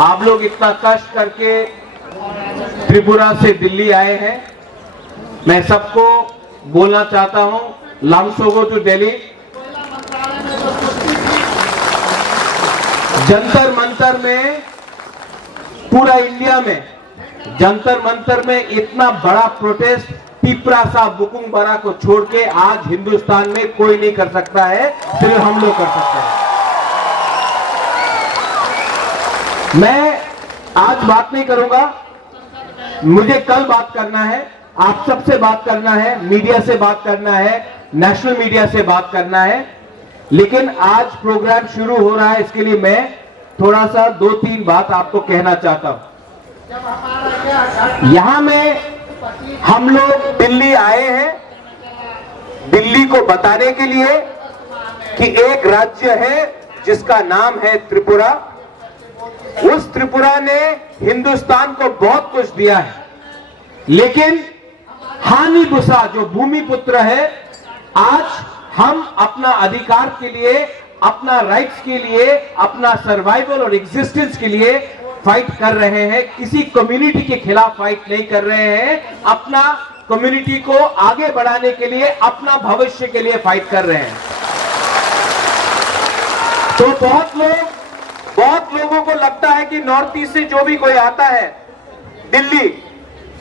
आप लोग इतना कष्ट करके त्रिपुरा से दिल्ली आए हैं। मैं सबको बोलना चाहता हूं, लामसोगो टू दिल्ली। जंतर मंतर में, पूरा इंडिया में जंतर मंतर में इतना बड़ा प्रोटेस्ट तिप्रासा बुकुंग बरा को छोड़ के आज हिंदुस्तान में कोई नहीं कर सकता है, सिर्फ हम लोग कर सकते हैं। मैं आज बात नहीं करूंगा, मुझे कल बात करना है, आप सबसे बात करना है, मीडिया से बात करना है, नेशनल मीडिया से बात करना है। लेकिन आज प्रोग्राम शुरू हो रहा है, इसके लिए मैं थोड़ा सा 2-3 बात आपको कहना चाहता हूं। यहां में हम लोग दिल्ली आए हैं, दिल्ली को बताने के लिए कि एक राज्य है जिसका नाम है त्रिपुरा। उस त्रिपुरा ने हिंदुस्तान को बहुत कुछ दिया है, लेकिन हानि बुसा जो भूमिपुत्र है, आज हम अपना अधिकार के लिए, अपना राइट्स के लिए, अपना सर्वाइवल और एग्जिस्टेंस के लिए फाइट कर रहे हैं। किसी कम्युनिटी के खिलाफ फाइट नहीं कर रहे हैं, अपना कम्युनिटी को आगे बढ़ाने के लिए, अपना भविष्य के लिए फाइट कर रहे हैं। तो बहुत लोगों को लगता है कि नॉर्थ ईस्ट से जो भी कोई आता है दिल्ली,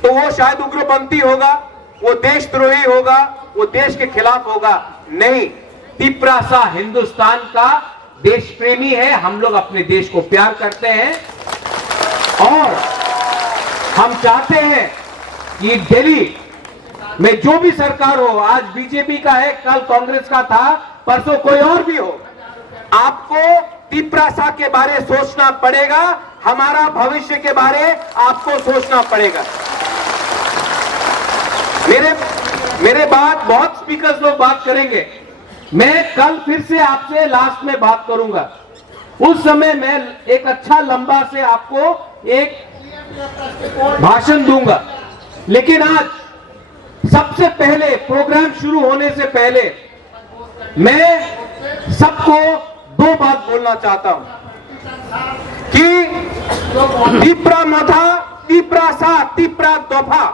तो वो शायद उग्रपंथी होगा, वो देशद्रोही होगा, वो देश के खिलाफ होगा। नहीं, तिप्रासा हिंदुस्तान का देश प्रेमी है। हम लोग अपने देश को प्यार करते हैं और हम चाहते हैं कि दिल्ली में जो भी सरकार हो, आज बीजेपी का है, कल कांग्रेस का था, परसों कोई और भी हो, आपको तिप्रासा के बारे सोचना पड़ेगा, हमारा भविष्य के बारे आपको सोचना पड़ेगा। मेरे बाद बहुत स्पीकर्स लोग बात करेंगे, मैं कल फिर से आपसे लास्ट में बात करूंगा, उस समय मैं एक अच्छा लंबा से आपको एक भाषण दूंगा। लेकिन आज सबसे पहले, प्रोग्राम शुरू होने से पहले, मैं सबको 2 बात बोलना चाहता हूं कि तिप्रा मथा, तिप्रासा, तिप्रा दोफा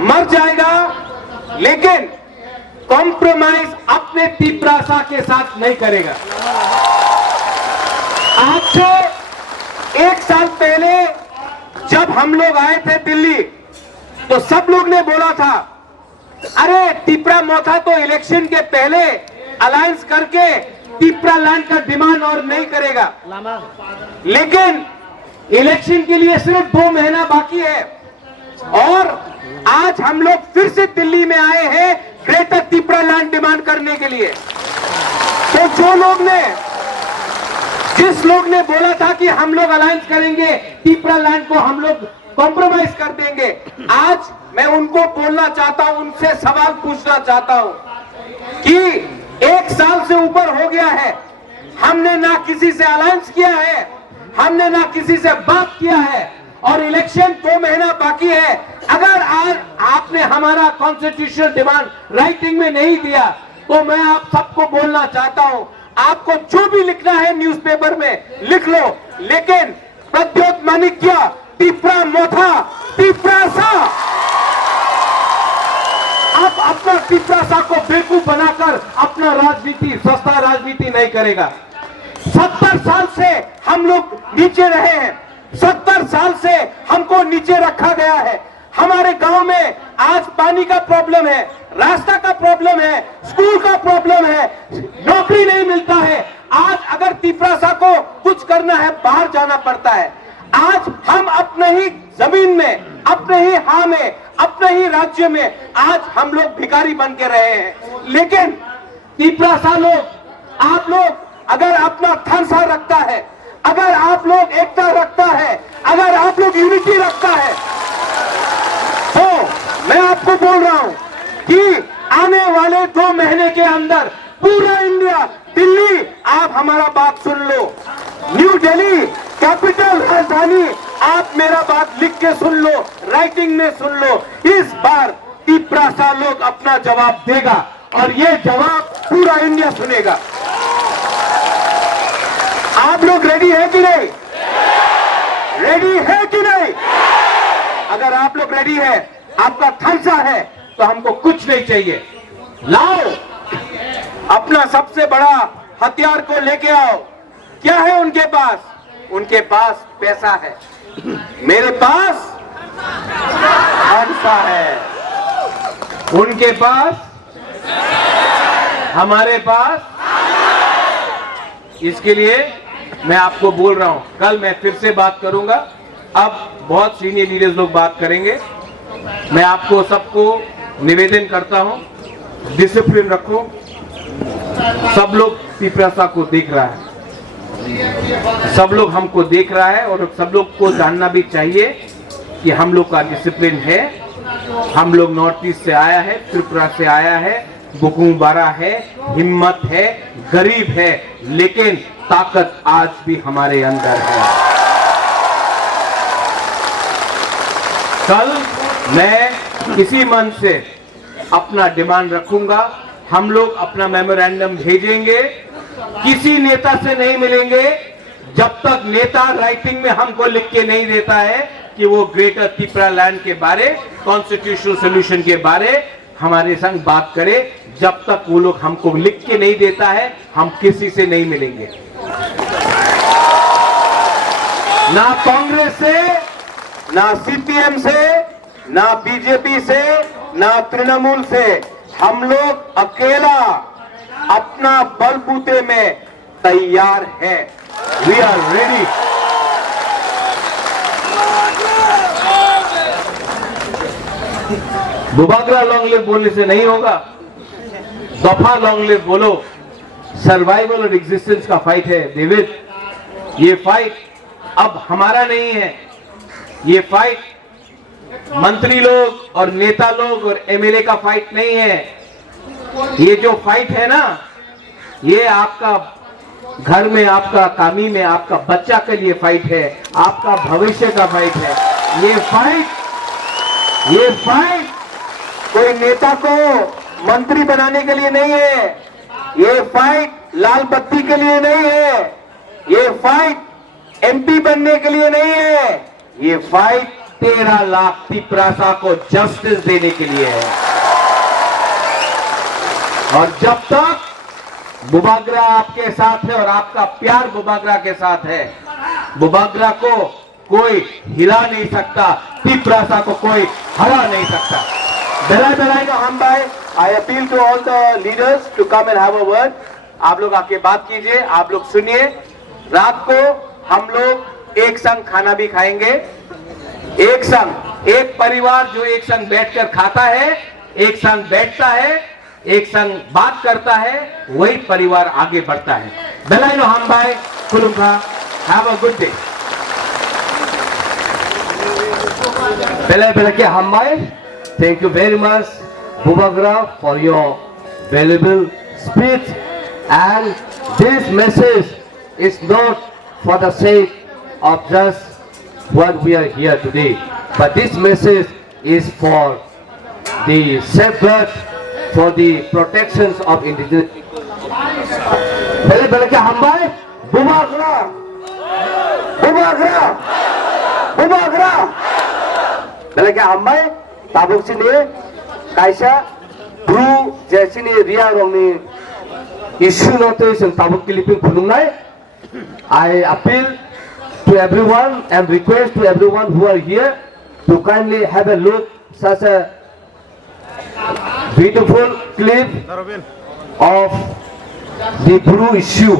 मर जाएगा, लेकिन कॉम्प्रोमाइज अपने तिप्रासा के साथ नहीं करेगा। आज से 1 साल पहले जब हम लोग आए थे दिल्ली, तो सब लोग ने बोला था, अरे तिप्रा मोथा तो इलेक्शन के पहले अलायंस करके तिप्रा लैंड का डिमांड और नहीं करेगा। लेकिन इलेक्शन के लिए सिर्फ 2 महीना बाकी है और आज हम लोग फिर से दिल्ली में आए हैं ग्रेटर तिप्रा लैंड डिमांड करने के लिए। तो जिस लोग ने बोला था कि हम लोग अलायंस करेंगे, तिप्रा लैंड को हम लोग कॉम्प्रोमाइज कर देंगे, आज मैं उनको बोलना चाहता हूं, उनसे सवाल पूछना चाहता हूं कि 1 साल से ऊपर हो गया है, हमने ना किसी से अलायंस किया है, हमने ना किसी से बात किया है और इलेक्शन 2 महीना बाकी है। अगर आज आपने हमारा कॉन्स्टिट्यूशनल डिमांड राइटिंग में नहीं दिया, तो मैं आप सबको बोलना चाहता हूं, आपको जो भी लिखना है न्यूज़पेपर में लिख लो, लेकिन प्रद्योत माणिक्य, तिप्रा मोथा, तिप्रासा आप अपना तिप्रासा को बेवकूफ बनाकर अपना राजनीति, सस्ता राजनीति नहीं करेगा। 70 साल से हम लोग नीचे रहे हैं, 70 साल से हमको नीचे रखा गया है। हमारे गांव में आज पानी का प्रॉब्लम है, रास्ता का प्रॉब्लम है, स्कूल का प्रॉब्लम है, नौकरी नहीं मिलता है। आज अगर तिप्रासा को कुछ करना है, बाहर जाना पड़ता है। आज हम अपने ही जमीन में, अपने ही हां में, अपने ही राज्य में आज हम लोग भिखारी बन के रहे हैं। लेकिन तिप्रासा लोग, आप लोग अगर अपना थनसा रखता है, अगर आप लोग एकता रखता है, अगर आप लोग यूनिटी रखता है, तो मैं आपको बोल रहा हूं कि आने वाले 2 महीने के अंदर पूरा इंडिया, दिल्ली, आप हमारा बात सुन लो, न्यू दिल्ली कैपिटल राजधानी, आप मेरा बात लिख के सुन लो, राइटिंग में सुन लो। इस बार तिप्रासा लोग अपना जवाब देगा और ये जवाब पूरा इंडिया सुनेगा। आप लोग रेडी है कि नहीं? आप लोग रेडी है, आपका थम्स अप है, तो हमको कुछ नहीं चाहिए। लाओ अपना सबसे बड़ा हथियार को लेके आओ। क्या है उनके पास? उनके पास पैसा है, मेरे पास हंसा है, उनके पास, हमारे पास। इसके लिए मैं आपको बोल रहा हूं, कल मैं फिर से बात करूंगा। अब बहुत सीनियर लीडर्स लोग बात करेंगे। मैं आपको सबको निवेदन करता हूं, डिसिप्लिन रखो। सब लोग पिपरासा को देख रहा है, सब लोग हमको देख रहा है, और सब लोग को जानना भी चाहिए कि हम लोग का डिसिप्लिन है। हम लोग नॉर्थ ईस्ट से आया है, त्रिपुरा से आया है, बुकुंबारा है, हिम्मत है, गरीब है, लेकिन ताकत आज भी हमारे अंदर है। कल मैं इसी मन से अपना डिमांड रखूंगा। हम लोग अपना मेमोरेंडम भेजेंगे, किसी नेता से नहीं मिलेंगे जब तक नेता राइटिंग में हमको लिख के नहीं देता है कि वो ग्रेटर त्रिपुरा लैंड के बारे, कॉन्स्टिट्यूशनल सोल्यूशन के बारे हमारे संग बात करे। जब तक वो लोग हमको लिख के नहीं देता है, हम किसी से नहीं मिलेंगे, ना कांग्रेस से, ना सीपीएम से, ना बीजेपी से, ना तृणमूल से। हम लोग अकेला अपना बलबूते में तैयार है। We are ready. बुबागरा लॉन्ग लिव बोलने से नहीं होगा, दफा लॉन्ग लिव बोलो। सर्वाइवल और एग्जिस्टेंस का फाइट है डेविड। ये फाइट अब हमारा नहीं है, ये फाइट मंत्री लोग और नेता लोग और एमएलए का फाइट नहीं है। ये जो फाइट है ना, ये आपका घर में, आपका कामी में, आपका बच्चा के लिए फाइट है, आपका भविष्य का फाइट है। ये फाइट कोई नेता को मंत्री बनाने के लिए नहीं है, ये फाइट लाल बत्ती के लिए नहीं है, ये फाइट एमपी बनने के लिए नहीं है, ये फाइट 13 लाख त्रिपुरासा को जस्टिस देने के लिए है। और जब तक बुबागरा आपके साथ है और आपका प्यार बुबागरा के साथ है, बुबागरा को कोई हिला नहीं सकता, त्रिपुरासा को कोई हरा नहीं सकता। बेलाएगा हम भाई। I appeal to all the leaders to come and have a word. आप लोग आके बात कीजिए, आप लोग सुनिए। रात को हम लोग एक संग खाना भी खाएंगे, एक संग, एक परिवार जो एक संग बैठकर खाता है, एक संग बैठता है, एक संग बात करता है, वही परिवार आगे बढ़ता है। बेलाइनो हम भाई खुलुमखा, हैव अ गुड डे। बेला के हम भाई, thank you very much Bubagra for your valuable speech, and this message is not for the sake of just what we are here today, but this message is for the safeguard, for the protections of indigenous people. बेला के हम भाई Bubagra, Bubagra, Bubagra. बेला के हम भाई Tabuk सिने कायसा Bru जैसिने रिया रोंगनी issue नोटे जों Tabuk clipping खुलुमनाय। I appeal to everyone and request to everyone who are here to kindly have a look such a beautiful clip of the brew issue.